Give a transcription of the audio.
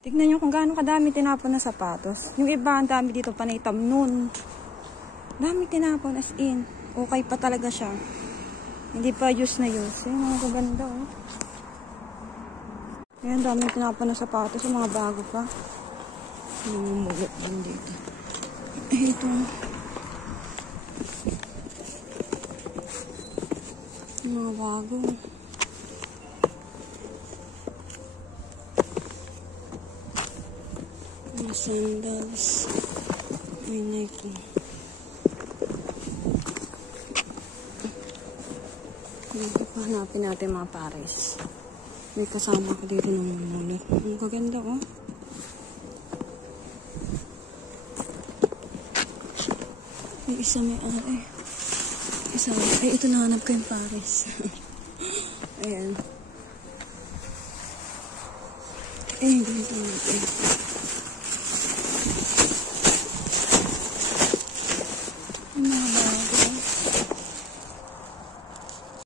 Tignan nyo kung gaano kadami tinapon na sapatos. Yung iba, ang dami dito panay tamnon. Dami tinapon as in. Okay pa talaga siya. Hindi pa use na use. Yung mga gaganda oh. Ayan, dami tinapon na sapatos. Yung mga bago pa. Namumulot din dito. Ito. Yung mga bago. Mga sandals. May Nike. Dito pa hanapin natin mga pares. May kasama ko dito ng mulot. Ang kaganda oh. May isa may isa. Ito nahanap ko yung pares. Ayan. Ganito natin.